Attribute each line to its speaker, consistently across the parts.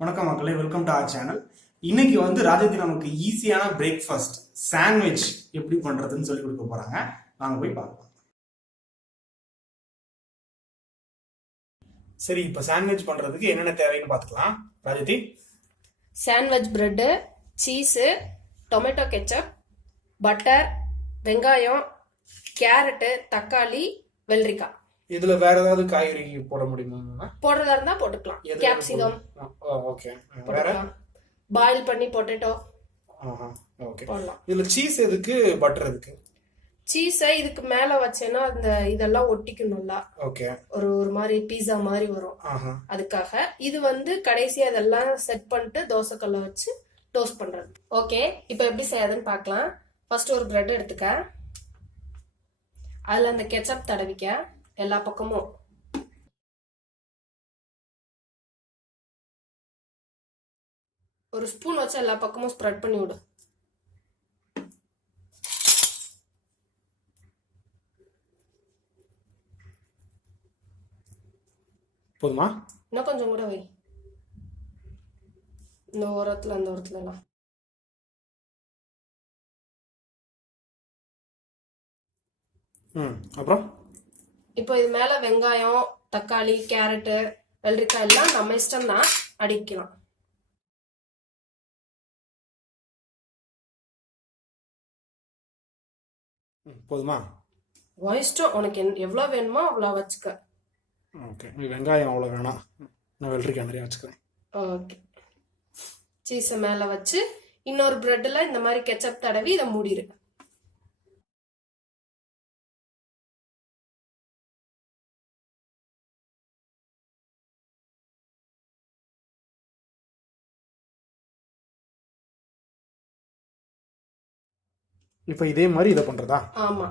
Speaker 1: வணக்கம் மக்களே welcome to R channel இன்னைக்கு வந்து ராஜதி நமக்கு ஈஸியான பிரேக்ஃபாஸ்ட் சாண்ட்விச் எப்படி பண்றதுன்னு சொல்லி கொடுக்க போறாங்க. நாங்கள் போய் பார்க்கலாம் சரி இப்போ சாண்ட்விச் பண்றதுக்கு என்னென்ன தேவைன்னு பார்த்துக்கலாம். ராஜதி
Speaker 2: sandwich bread cheese tomato ketchup butter வெங்காயம் கேரட்டு தக்காளி வெள்ளரிக்காய்.
Speaker 1: இதுல வேற ஏதாவது காய்கறி போட முடியுமா
Speaker 2: போடுறதா இருந்தா போட்டுக்கலாம். கேப்சிகம்
Speaker 1: ஓகே வேற?
Speaker 2: பாயில் பண்ணி பொட்டேட்டோ
Speaker 1: ஓகே
Speaker 2: போடலாம்.
Speaker 1: இதுல சீஸ் எதுக்கு பட்டர் எதுக்கு?
Speaker 2: சீஸை இதுக்கு மேல வச்சேன்னா அந்த இதெல்லாம் ஒட்டிக்கும் நல்லா
Speaker 1: ஓகே
Speaker 2: ஒரு ஒரு மாதிரி பீஸா மாதிரி வரும். அதுக்காக இது வந்து கடைசியா அதெல்லாம் செட் பண்ணிட்டு தோசைக்கல்ல வச்சு டோஸ்ட் பண்றது. ஓகே இப்போ எப்படி செய்யாதுன்னு பார்க்கலாம். ஃபர்ஸ்ட் ஒரு பிரெட் எடுத்துக்க. அதுல அந்த கெச்சப் தடவிக்க. எல்லா பக்கமும். ஒரு ஸ்பூன் வச்சு எல்லா பக்கமும் ஸ்ப்ரெட் பண்ணி விடு.
Speaker 1: போதுமா?
Speaker 2: இன்னும் கொஞ்சம் கூட வை. இந்த ஓரத்துல அந்த ஓரத்துல எல்லாம்.
Speaker 1: ம் அப்புறம்?
Speaker 2: இப்போ இது மேல வெங்காயம் தக்காளி கேரட்டு வெள்ளரிக்காய் எல்லாம் நம்ம இஷ்டம் தான் அடிக்கலாம்
Speaker 1: போதுமா?
Speaker 2: இஷ்டம். உனக்கு எவ்வளவு வேணுமோ அவ்வளோ வச்சுக்க.
Speaker 1: ஓகே. வெங்காயம் அவ்வளோ வேணாம். நான் வெள்ளரிக்காய் நிறையா வச்சுக்கிறேன்.
Speaker 2: ஓகே. சீஸை மேலே வச்சு இன்னொரு பிரெட்டில் இந்த மாதிரி கெச்சப் தடவி இதை மூடிடு
Speaker 1: இப்போ இதே மாதிரி இதை பண்ணுறதா
Speaker 2: ஆமா.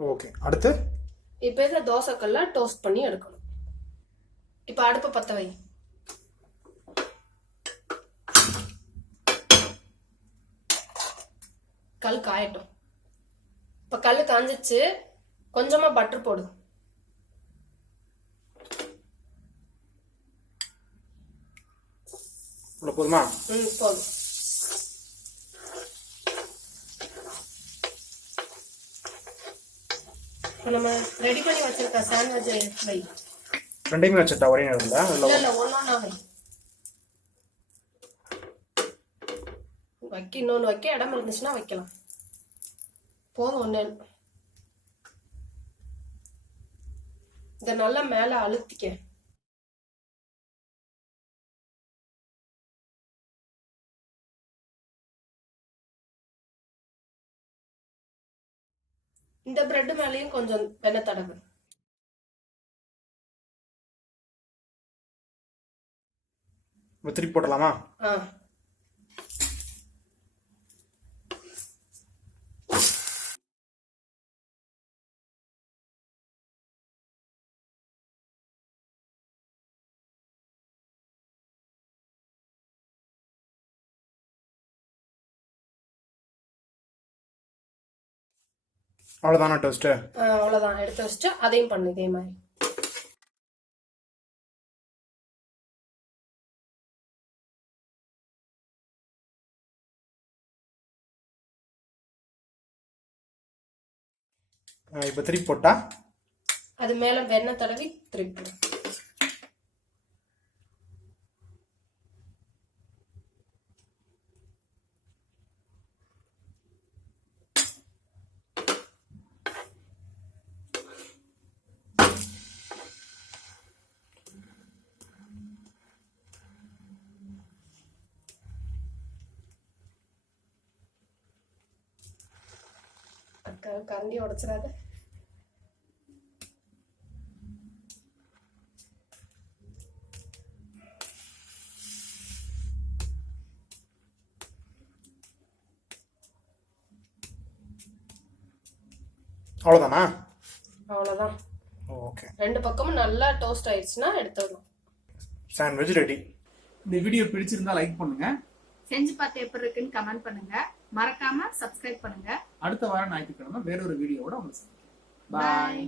Speaker 1: ஓகே அடுத்து?
Speaker 2: இப்போ இதை தோசைக்கல்ல டோஸ்ட் பண்ணி எடுக்கணும். இப்போ அடுப்பு பற்ற வை. கல் காயட்டும். இப்போ கல் காஞ்சிச்சு கொஞ்சமா பட்டர் போடு.
Speaker 1: போதுமா?
Speaker 2: ம் போதும். இப்போ நம்ம ரெடி பண்ணி வச்சிருக்க சாண்ட்விச் வை.
Speaker 1: ரெண்டையுமே வச்சுட்டா ஒரே நேரத்தில்
Speaker 2: இல்ல
Speaker 1: இல்லை
Speaker 2: ஒன்னொன்னா வை. வைக்க இன்னொன்று வைக்க இடம் இருந்துச்சுன்னா வைக்கலாம். போதும் ஒன்று இதை நல்லா மேலே அழுத்திக்க. இந்த பிரெட் மேலேயும் கொஞ்சம் வெண்ணெய் தடவு.
Speaker 1: திருப்பி போட்டலாமா
Speaker 2: ஆ.
Speaker 1: அவ்வளோதானா டோஸ்ட்டு
Speaker 2: ஆ, அவ்வளவுதான். எடுத்து வச்சுட்டு அதையும் பண்ணு இதே மாதிரி.
Speaker 1: இப்போ திருப்பி போட்டா?
Speaker 2: அது மேல வெண்ணெய் தடவி திருப்பி கரண்டி உடச்சிடாத.
Speaker 3: அவ்வளோதானா
Speaker 2: அவ்வளோதான்
Speaker 3: ஓகே.
Speaker 2: ரெண்டு பக்கமும் நல்லா டோஸ்ட் ஆயிடுச்சுன்னா எடுத்துடணும்.
Speaker 3: சாண்ட்விச் ரெடி இந்த வீடியோ பிடிச்சிருந்தா லைக் பண்ணுங்க.
Speaker 4: செஞ்சு பார்த்து எப்படி இருக்குன்னு கமெண்ட் பண்ணுங்க. மறக்காம சப்ஸ்கிரைப் பண்ணுங்க.
Speaker 3: அடுத்த வாரம் ஞாயிற்றுக்கிழமை வேறொரு வீடியோவோட உங்களுக்கு
Speaker 4: பாய்